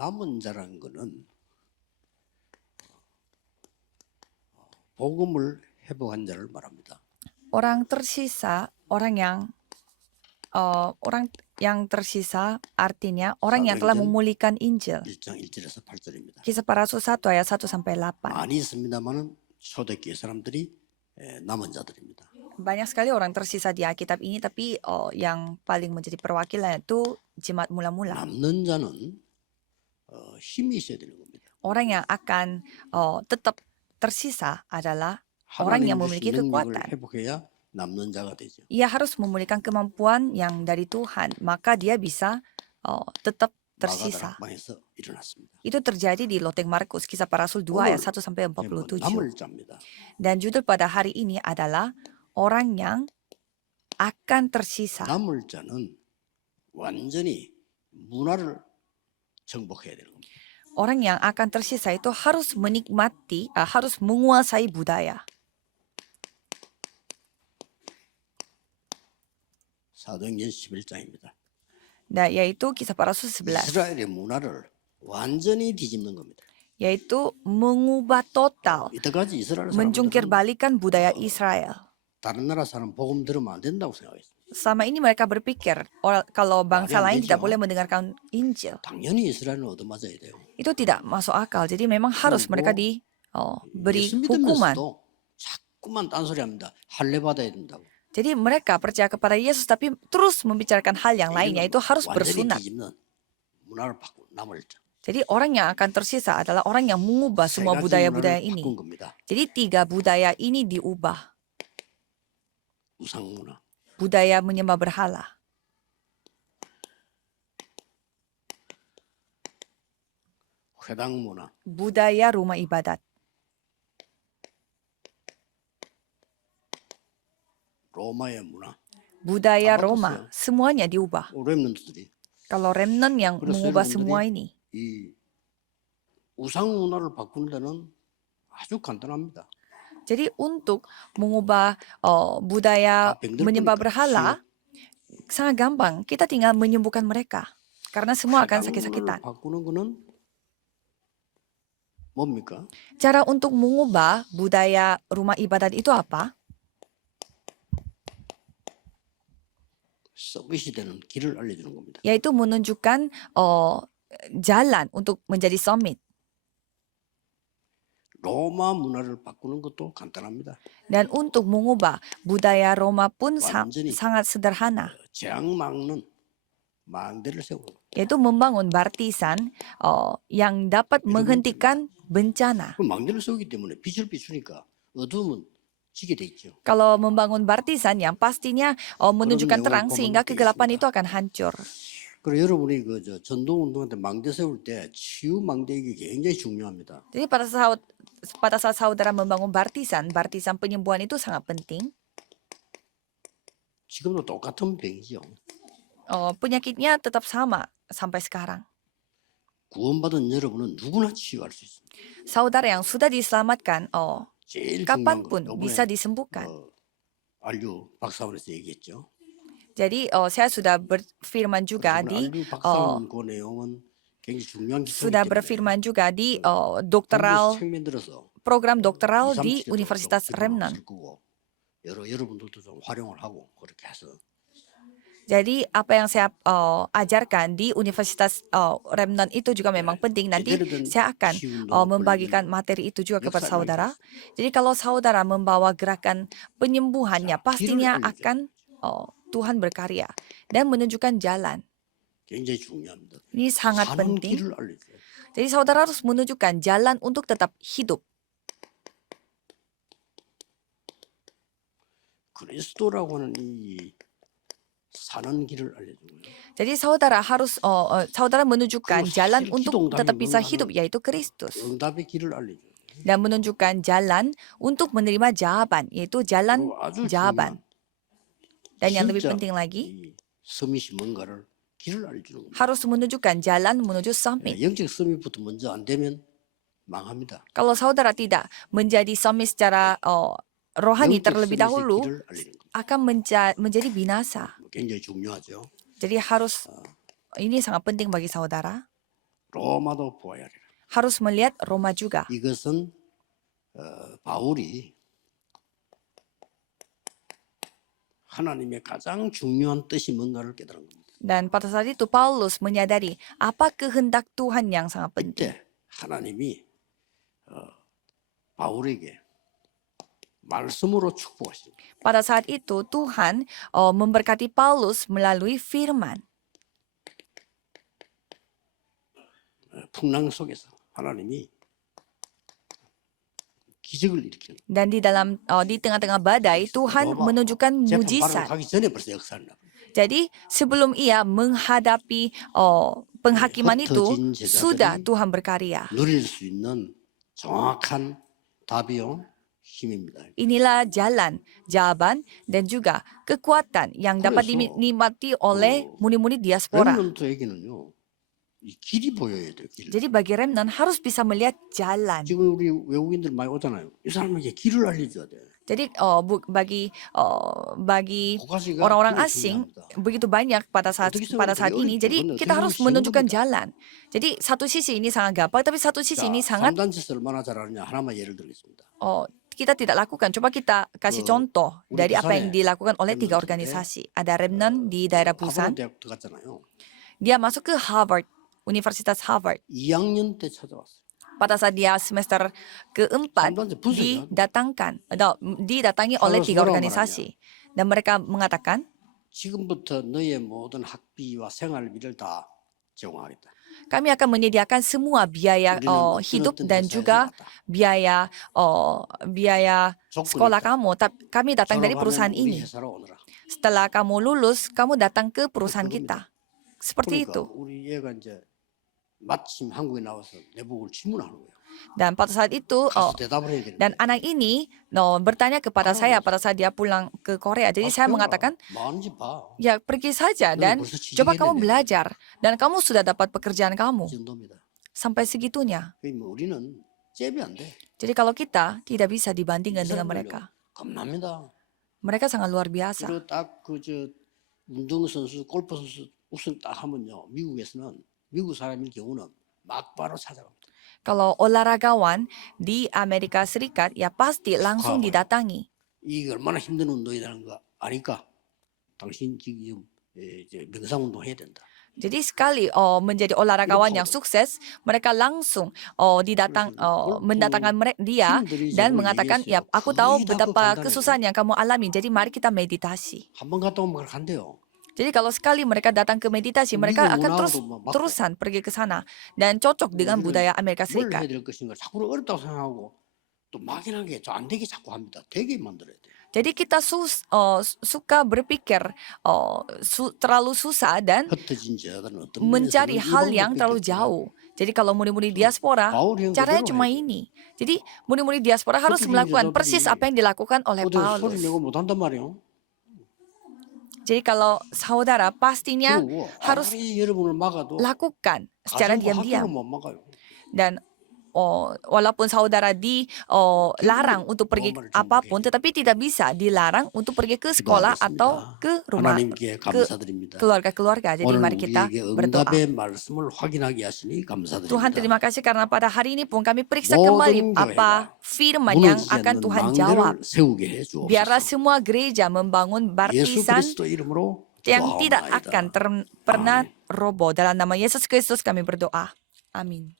남은 자라는 거는 복음을 회복한 자를 말합니다. Orang tersisa, orang yang tersisa artinya orang yang telah 사도행전 memulihkan Injil. 1장 1절에서 8절입니다. Kisah para Rasul 1 ayat 1 sampai 8. 많이 있습니다만은 초대교회 사람들이 남은 자들입니다. Banyak sekali orang tersisa di Alkitab ini, tapi yang paling menjadi perwakilan itu jemaat mula-mula. 남는 자는 힘이 있어야 되는 겁니다. Orang yang akan tetap tersisa adalah orang yang 하나님 memiliki 주신 능력을 kekuatan. 회복해야 남는 자가 되죠. Ia harus memulihkan kemampuan yang dari Tuhan, maka dia bisa tetap tersisa. 마가다락방에서 일어났습니다. Itu terjadi di Loteng Markus, Kisah para Rasul 2 ayat 1 sampai 47. 남을 자입니다. Dan judul pada hari ini adalah orang yang akan tersisa. 남을 자는 완전히 문화를 정복해야 되는 겁니다. Orang yang akan tersisa itu harus menikmati, harus menguasai budaya. 사도행전 11장입니다. Yaitu Kisah para Rasul 11. 이스라엘의 문화를 완전히 뒤집는 겁니다. Yaitu mengubah total, 이때까지 이스라엘 menjungkir 사람들은 balikan budaya Israel. 다른 나라 사람 복음 들으면 안 된다고 생각했어요. Selama ini mereka berpikir kalau bangsa Mari lain yang tidak dijawab. boleh mendengarkan Injil. 당연히 이스라엘은 얻어맞아야 돼요. Itu tidak masuk akal. Jadi memang harus mereka diberi 예수 hukuman. 믿으면서도 자꾸만 딴소리 합니다. 할례 받아야 된다고. Jadi mereka percaya kepada Yesus tapi terus membicarakan hal yang lain, yaitu harus 완전히 bersunat. 뒤집는 문화를 바꾼 남을 자. Jadi orang yang akan tersisa adalah orang yang mengubah 세 semua 가지 budaya-budaya 문화를 ini. 바꾼 겁니다. Jadi 3 budaya ini diubah. 우상 문화, Budaya menyembah berhala, 회당 문화, budaya rumah ibadat, 로마의 문화. budaya Apa Roma. tuh, Semuanya diubah. 렘넌트들이 Kalau remnant yang Terus mengubah remnant semua tadi- ini. 이 우상 문화를 바꾸는 데는 아주 간단합니다. Jadi untuk mengubah budaya 병들 menyembah 거니까 berhala sangat gampang. Kita tinggal menyembuhkan mereka. Karena semua akan 회당 sakit-sakitan. 문화를 바꾸는 거는 뭡니까? Cara untuk mengubah budaya rumah ibadat itu apa? 서밋이 되는 길을 알려주는 겁니다. Yaitu menunjukkan jalan untuk menjadi summit. 로마 문화를 바꾸는 것도 간단합니다. Dan untuk mengubah budaya Roma pun 완전히 sangat sederhana. 재앙 막는 망대를 세우는 겁니다. Yaitu membangun baptisan yang dapat menghentikan bencana. 그 망대를 세우기 때문에 빛을 비추니까 어두움은 지게 돼 있죠. Kalau membangun baptisan yang pastinya menunjukkan 내용을 terang 보면 sehingga kegelapan 되겠습니다. itu akan hancur. 그리고 여러분이 그 전도 운동할 때 망대 세울 때 치유 망대 이게 굉장히 중요합니다. Jadi pada saat saudara membangun baptisan penyembuhan itu sangat penting. 지금도 똑같은 병이죠. Penyakitnya tetap sama sampai sekarang. 구원받은 여러분은 누구나 치유할 수 있습니다. Saudara yang sudah diselamatkan, 제일 중요한 건 kapanpun 이번에 bisa disembuhkan. 알류 박사원에서 얘기했죠. Jadi saya sudah berfirman juga 그래서 di 알류 박사원 그 내용은 굉장히 중요한 기초이기 sudah 때문에 berfirman juga di dokteral 책 만들어서 program doktoral 2, di 3 Universitas 기도하고 Remnan. 쓸 거고 여러분들도 좀 활용을 하고 그렇게 해서 Jadi apa yang saya ajarkan di Universitas Remnan itu juga memang penting. Nanti saya akan membagikan materi itu juga kepada saudara. Jadi kalau saudara membawa gerakan penyembuhannya, pastinya akan Tuhan berkarya dan menunjukkan jalan. 굉장히 중요합니다. Ini sangat 사는 penting. 길을 알려줘요. Jadi saudara harus menunjukkan jalan untuk tetap hidup. 그리스도라고 하는 이 사는 길을 알려주고요. Jadi saudara harus saudara menunjukkan Terus jalan hasil untuk kidung tetap kami bisa mengenai hidup, yaitu Kristus. 응답의 길을 알려줘요. Dan menunjukkan jalan untuk menerima jawaban, yaitu jalan 그리고 아주 jawaban. Dan yang lebih 진짜 penting lagi, 이 서밋이 뭔가를 길을 알려주는 겁니다. harus menunjukkan jalan menuju summit. 영적 서밋부터 먼저 안 되면 망합니다. Kalau saudara tidak menjadi summit secara rohani 영적 terlebih 서밋의 dahulu, 길을 알리는 겁니다. akan menjadi binasa. 굉장히 중요하죠. Jadi harus, ini sangat penting bagi saudara. 로마도 보아야 하리라. harus melihat Roma juga. 이것은 바울이 하나님의 가장 중요한 뜻이 뭔가를 깨달은 겁니다. Dan pada saat itu Paulus menyadari apa kehendak Tuhan yang sangat penting. 이때 하나님이 바울에게 말씀으로 축복하십니다. Pada saat itu Tuhan memberkati Paulus melalui firman. 풍랑 속에서 하나님이 기적을 일으키는. Dan di tengah-tengah badai Tuhan menunjukkan 재판 mujizat. 가기 전에 벌써 역사를 나. Jadi sebelum ia menghadapi penghakiman itu sudah Tuhan berkarya. 누릴 수 있는 정확한 답이요 힘입니다. Inilah jawaban dan juga kekuatan yang dapat dinikmati oleh murid-murid diaspora. 렘넌트에게는요 이 길이 보여야 돼요. 길. Jadi bagi remnant harus bisa melihat jalan. 지금 우리 외국인들 많이 오잖아요. 이 사람에게 길을 알려줘야 돼. Jadi bagi orang-orang asing begitu banyak pada saat ini. Jadi kita harus menunjukkan jalan. Jadi satu sisi ini sangat gampang, tapi satu sisi ini sangat 삼단체스 얼마나 잘하느냐 하나만 예를 들겠습니다. kita tidak lakukan. Coba kita kasih contoh dari apa yang dilakukan oleh 3 organisasi. Ada remnant di daerah Busan. 대학 들어갔잖아요. Dia masuk ke Harvard, Universitas Harvard. 2학년 때 찾아왔어요. Pada saat dia semester keempat didatangi oleh 3 organisasi dan mereka mengatakan 지금부터 너의 모든 학비와 생활비를 다 제공하겠다. kami akan menyediakan semua biaya hidup dan juga biaya sekolah kamu. Kami datang dari perusahaan ini. Setelah kamu lulus, kamu datang ke perusahaan kita. Seperti itu. 우리 얘가 이제 마침 한국에 나와서 내복을 질문하는 거예요. Dan pada saat itu, dan anak ini bertanya kepada saya pada saat dia pulang ke Korea. Jadi saya mengatakan, ya pergi saja dan coba kamu belajar. Dan kamu sudah dapat pekerjaan kamu. Sampai segitunya. Jadi kalau kita tidak bisa dibandingkan dengan mereka. Mereka sangat luar biasa. 운동선수, 골프선수 우승 딱 하면요. 미국 사람일 경우는 막바로 찾아갑니다. Kalau olahragawan di Amerika Serikat ya pasti langsung didatangi. 이게 얼마나 힘든 운동이라는 거 아니까 당신 지금 이제 명상운동 해야 된다. Jadi sekali menjadi olahragawan yang sukses, mereka langsung mendatangkan dia dan mengatakan, ya aku tahu betapa kesusahan yang kamu alami, jadi mari kita meditasi. 한번 갔다 오면 간대요. Jadi kalau sekali mereka datang ke meditasi, mereka akan terusan pergi ke sana dan cocok dengan budaya Amerika Serikat. Jadi kita suka berpikir terlalu susah dan mencari hal yang terlalu jauh. Jadi kalau murid-murid diaspora, caranya cuma ini. Jadi murid-murid diaspora harus melakukan persis apa yang dilakukan oleh Paulus. Jadi kalau saudara pastinya harus lakukan secara diam-diam. Dan walaupun saudara dilarang untuk pergi apapun, tetapi tidak bisa dilarang untuk pergi ke sekolah atau ke rumah, ke keluarga-keluarga. Jadi mari kita berdoa. Tuhan terima kasih karena pada hari ini pun kami periksa kembali apa firman yang akan Tuhan jawab. Biarlah semua gereja membangun baptisan yang tidak akan pernah roboh. Dalam nama Yesus Kristus kami berdoa. Amin.